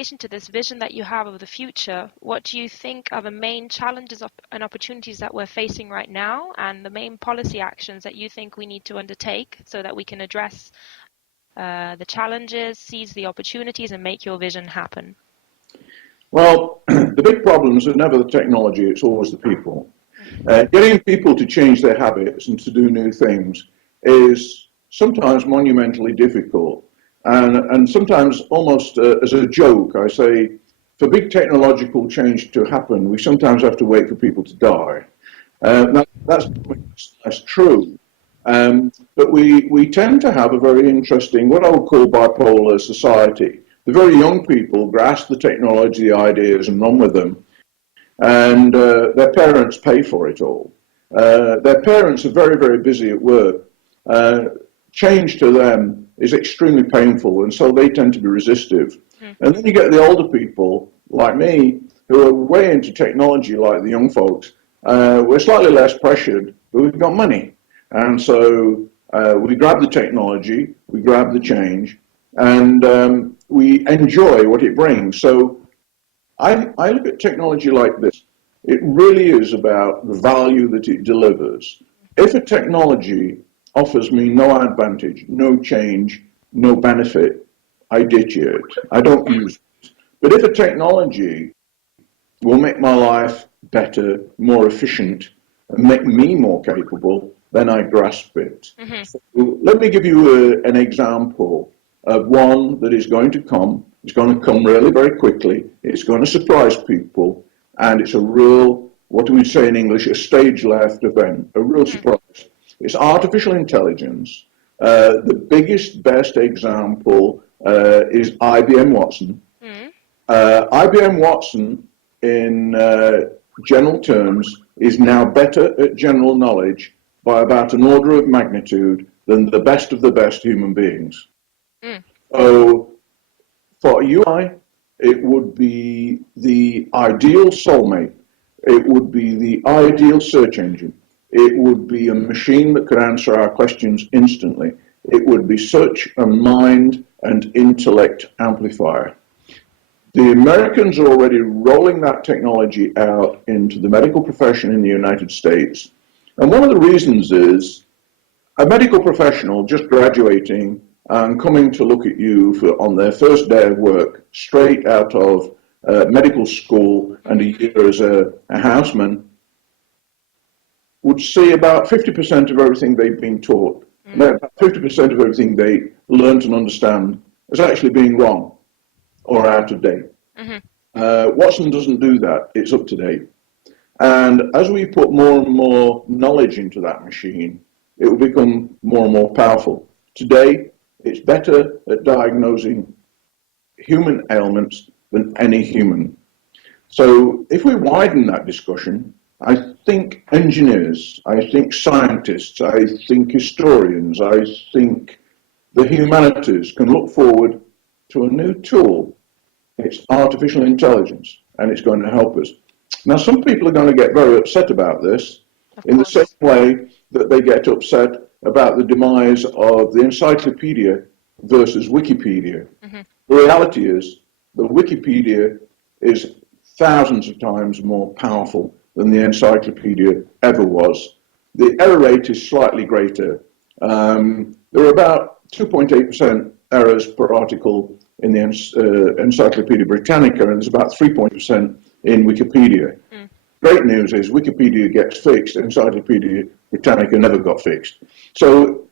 relation to this vision that you have of the future, what do you think are the main challenges and opportunities that we're facing right now, and the main policy actions that you think we need to undertake so that we can address the challenges, seize the opportunities, and make your vision happen? Well, the big problems are never the technology, it's always the people. Getting people to change their habits and to do new things is sometimes monumentally difficult. And sometimes almost as a joke, I say, for big technological change to happen, we sometimes have to wait for people to die. That's true. But we tend to have a very interesting, what I would call bipolar society. The very young people grasp the technology, the ideas, and run with them. And their parents pay for it all. Their parents are very, very busy at work. Change to them is extremely painful, and so they tend to be resistive. And then you get the older people, like me, who are way into technology, like the young folks. We're slightly less pressured, but we've got money. And so we grab the technology, we grab the change, and we enjoy what it brings. So I look at technology like this. It really is about the value that it delivers. If a technology offers me no advantage, no change, no benefit, I ditch it. I don't use it. But if a technology will make my life better, more efficient, and make me more capable, then I grasp it. So let me give you an example of one that is going to come. It's going to come really very quickly. It's going to surprise people. And it's a real, what do we say in English, a stage-left event, a real surprise. It's artificial intelligence. The biggest, best example is IBM Watson. IBM Watson, in general terms, is now better at general knowledge by about an order of magnitude than the best of the best human beings. So for you and I, it would be the ideal soulmate. It would be the ideal search engine. It would be a machine that could answer our questions instantly. It would be such a mind and intellect amplifier. The Americans are already rolling that technology out into the medical profession in the United States. And one of the reasons is a medical professional just graduating and coming to look at you on their first day of work, straight out of medical school and a year as a houseman, would see about 50% of everything they've been taught. About 50% of everything they learned and understand as actually being wrong or out of date. Watson doesn't do that. It's up to date. And as we put more and more knowledge into that machine, it will become more and more powerful. Today, it's better at diagnosing human ailments than any human. So if we widen that discussion, I think engineers, I think scientists, I think historians, I think the humanities can look forward to a new tool. It's artificial intelligence, and it's going to help us. Now, some people are going to get very upset about this in the same way that they get upset about the demise of the encyclopedia versus Wikipedia. The reality is that Wikipedia is thousands of times more powerful than the encyclopedia ever was. The error rate is slightly greater. There are about 2.8% errors per article in the Encyclopedia Britannica, and there's about 3% in Wikipedia. Great news is Wikipedia gets fixed, Encyclopedia Britannica never got fixed. So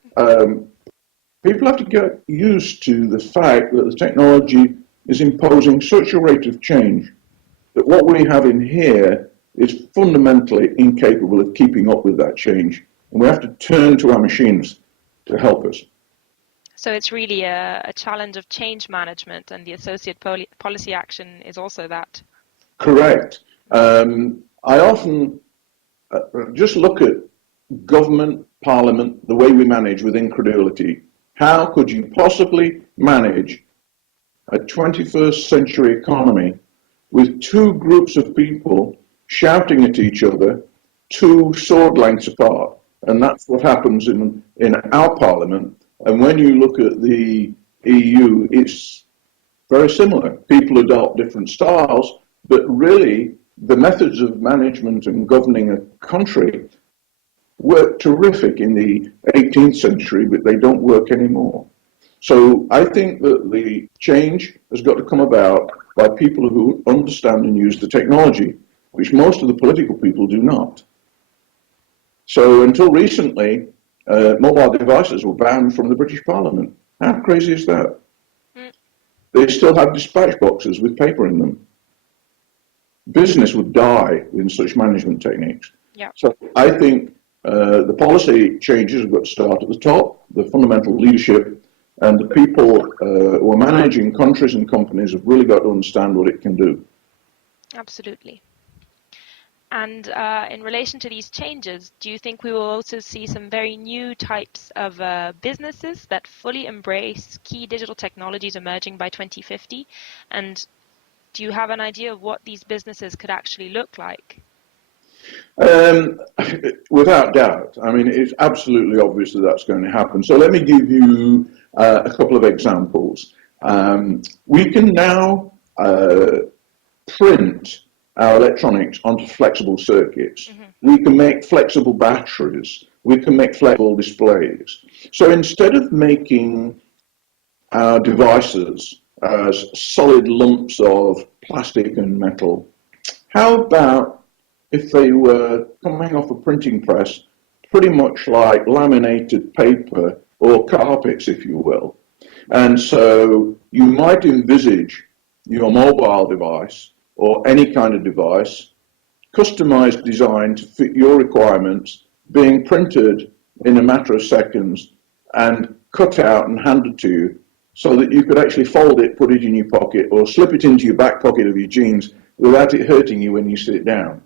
people have to get used to the fact that the technology is imposing such a rate of change that what we have in here is fundamentally incapable of keeping up with that change. And we have to turn to our machines to help us. So it's really a challenge of change management, and the associate policy action is also that. Correct. I often just look at government, parliament, the way we manage with incredulity. How could you possibly manage a 21st century economy with two groups of people shouting at each other 2 sword lengths apart? And that's what happens in our parliament. And when you look at the EU, it's very similar. People adopt different styles, but really the methods of management and governing a country worked terrific in the 18th century, but they don't work anymore. So I think that the change has got to come about by people who understand and use the technology, which most of the political people do not. So until recently, mobile devices were banned from the British Parliament. How crazy is that? Mm. They still have dispatch boxes with paper in them. Business would die in such management techniques. Yeah. So I think the policy changes have got to start at the top, the fundamental leadership, and the people who are managing countries and companies have really got to understand what it can do. Absolutely. And in relation to these changes, do you think we will also see some very new types of businesses that fully embrace key digital technologies emerging by 2050? And do you have an idea of what these businesses could actually look like? Without doubt. I mean, it's absolutely obvious that that's going to happen. So let me give you a couple of examples. We can now print our electronics onto flexible circuits. Mm-hmm. We can make flexible batteries. We can make flexible displays. So instead of making our devices as solid lumps of plastic and metal, how about if they were coming off a printing press, pretty much like laminated paper or carpets, if you will. And so you might envisage your mobile device or any kind of device, customized design to fit your requirements, being printed in a matter of seconds and cut out and handed to you so that you could actually fold it, put it in your pocket or slip it into your back pocket of your jeans without it hurting you when you sit down.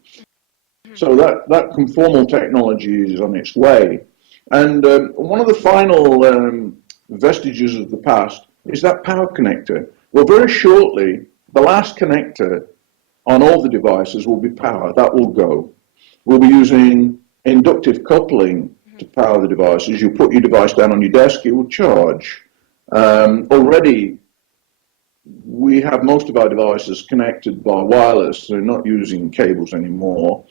So that conformal technology is on its way. And one of the final vestiges of the past is that power connector. Well, very shortly, the last connector on all the devices will be power. That will go. We'll be using inductive coupling to power the devices. You put your device down on your desk, it will charge. Already, we have most of our devices connected by wireless. They're not using cables anymore.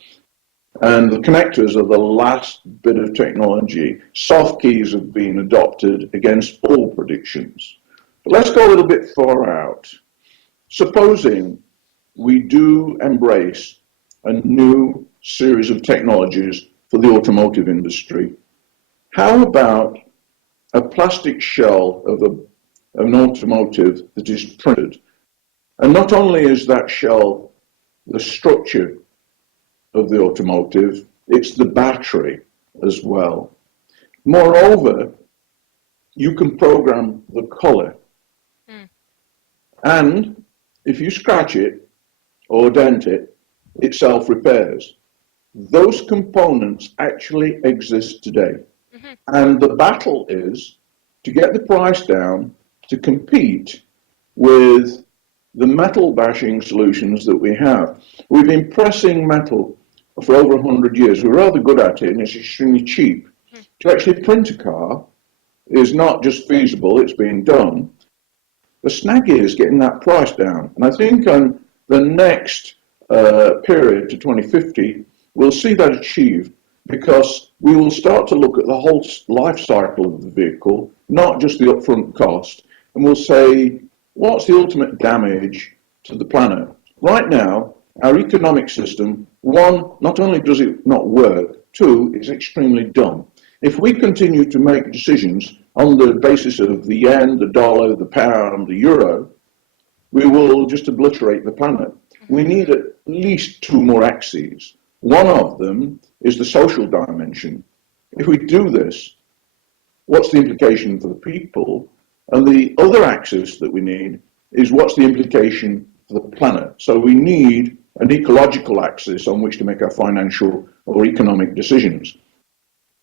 And the connectors are the last bit of technology. Soft keys have been adopted against all predictions. But let's go a little bit far out. Supposing we do embrace a new series of technologies for the automotive industry, how about a plastic shell of an automotive that is printed? And not only is that shell the structure of the automotive, it's the battery as well. Moreover, you can program the color. And if you scratch it or dent it, it self-repairs. Those components actually exist today. Mm-hmm. And the battle is to get the price down to compete with the metal bashing solutions that we have. We've been pressing metal for over 100 years. We're rather good at it and it's extremely cheap. To actually print a car is not just feasible, it's being done. The snag is getting that price down. And I think on the next period to 2050, we'll see that achieved because we will start to look at the whole life cycle of the vehicle, not just the upfront cost, and we'll say, what's the ultimate damage to the planet? Right now, our economic system, one, not only does it not work, two, it's extremely dumb. If we continue to make decisions on the basis of the yen, the dollar, the pound, the euro, we will just obliterate the planet. We need at least two more axes. One of them is the social dimension. If we do this, what's the implication for the people? And the other axis that we need is what's the implication for the planet? So we need an ecological axis on which to make our financial or economic decisions.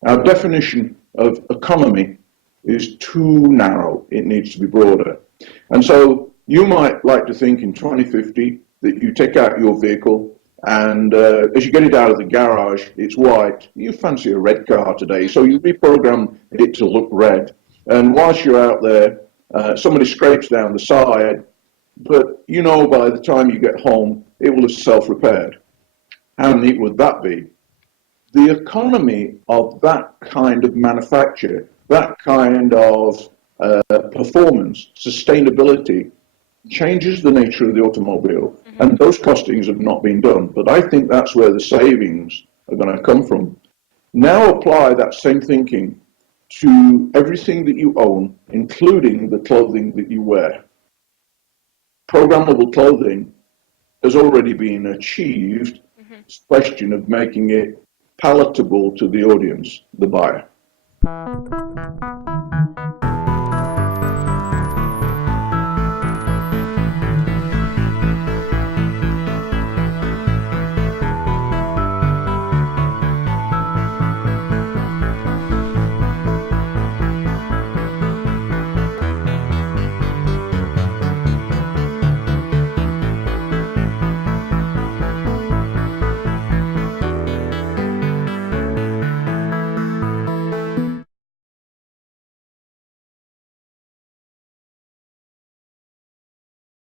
Our definition of economy is too narrow. It needs to be broader. And so you might like to think in 2050 that you take out your vehicle and as you get it out of the garage, it's white. You fancy a red car today, so you reprogram it to look red. And whilst you're out there, somebody scrapes down the side but you know by the time you get home, it will have self-repaired. How neat would that be? The economy of that kind of manufacture, that kind of performance, sustainability, changes the nature of the automobile. Mm-hmm. And those costings have not been done. But I think that's where the savings are going to come from. Now apply that same thinking to everything that you own, including the clothing that you wear. Programmable clothing has already been achieved. Mm-hmm. It's a question of making it palatable to the audience, the buyer.